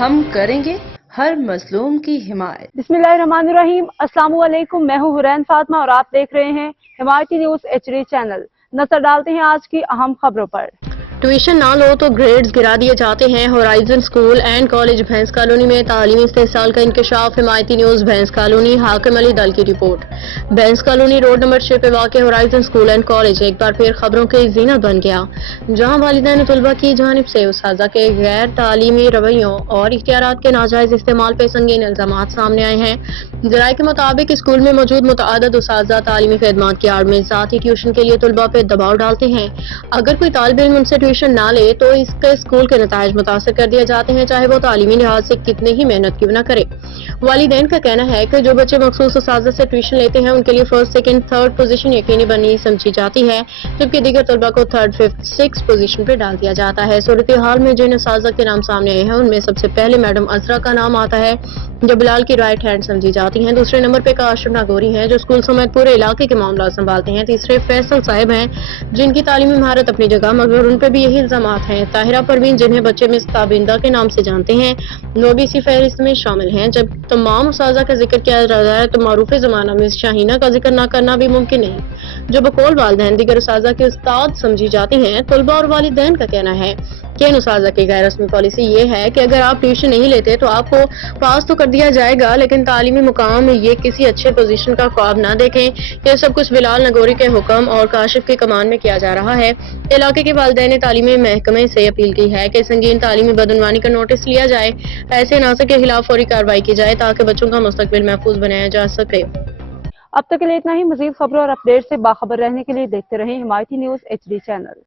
ہم کریں گے ہر مظلوم کی حمایت۔ بسم اللہ الرحمن الرحیم۔ السلام علیکم، میں ہوں حرین فاطمہ اور آپ دیکھ رہے ہیں حمایتی نیوز HD چینل۔ نظر ڈالتے ہیں آج کی اہم خبروں پر۔ ٹیوشن نہ لو تو گریڈز گرا دیے جاتے ہیں۔ ہورائزن اسکول اینڈ کالج بھینس کالونی میں تعلیمی استحصال کا انکشاف۔ حمایتی نیوز بھینس کالونی، حاکم علی دل کی رپورٹ۔ بھینس کالونی روڈ نمبر 6 پہ واقع ہورائزن اسکول اینڈ کالج ایک بار پھر خبروں کی زینت بن گیا، جہاں والدین طلبہ کی جانب سے اساتذہ کے غیر تعلیمی رویوں اور اختیارات کے ناجائز استعمال پہ سنگین الزامات سامنے آئے ہیں۔ ذرائع کے مطابق اسکول میں موجود متعدد اساتذہ تعلیمی خدمات کی آڑ میں ذاتی ٹیوشن کے لیے طلبہ پہ دباؤ ڈالتے ہیں۔ اگر کوئی طالب علم ان سے ٹیوشن نہ لے تو اس کے اسکول کے نتائج متاثر کر دیے جاتے ہیں، چاہے وہ تعلیمی لحاظ سے کتنی ہی محنت کیوں نہ کرے۔ والدین کا کہنا ہے کہ جو بچے مخصوص اساتذہ سے ٹیوشن لیتے ہیں ان کے لیے فرسٹ، سیکنڈ، تھرڈ پوزیشن یقینی بنی سمجھی جاتی ہے، جبکہ دیگر طلبہ کو تھرڈ، ففتھ، سکس پوزیشن پہ ڈال دیا جاتا ہے۔ صورتحال میں جن اساتذہ کے نام سامنے آئے ہیں ان میں سب سے پہلے میڈم عذرا کا نام آتا ہے، جو بلال کی رائٹ ہینڈ سمجھی جاتی ہیں۔ دوسرے نمبر پہ کاشف ناگوری ہیں، جو اسکول سمیت پورے علاقے کے معاملات سنبھالتے ہیں۔ تیسرے فیصل صاحب ہیں، جن کی تعلیمی مہارت اپنی جگہ، مگر ان پہ بھی یہی الزامات ہیں۔ طاہرہ پروین، جنہیں بچے مس تابندہ کے نام سے جانتے ہیں، وہ بھی اسی فہرست میں شامل ہیں۔ جب تمام اساتذہ کا ذکر کیا جاتا ہے تو معروف زمانہ مس شاہینہ کا ذکر نہ کرنا بھی ممکن نہیں، جو بقول والدین دیگر اساتذہ کے استاد سمجھی جاتی ہیں۔ طلباء اور والدین کا کہنا ہے کہ ان اساتذہ کی غیر رسمی پالیسی یہ ہے کہ اگر آپ ٹیوشن نہیں لیتے تو آپ کو پاس تو کر دیا جائے گا، لیکن تعلیمی مقام یہ کسی اچھے پوزیشن کا خواب نہ دیکھیں۔ یہ سب کچھ بلال نگوری کے حکم اور کاشف کی کمان میں کیا جا رہا ہے۔ علاقے کے والدین نے تعلیمی محکمے سے اپیل کی ہے کہ سنگین تعلیمی بدعنوانی کا نوٹس لیا جائے، ایسے عناصر کے خلاف فوری کارروائی کی جائے تاکہ بچوں کا مستقبل محفوظ بنایا جا سکے۔ اب تک کے لیے اتنا ہی۔ مزید خبروں اور اپڈیٹ سے باخبر رہنے کے لیے دیکھتے رہیں حمایتی نیوز HD چینل۔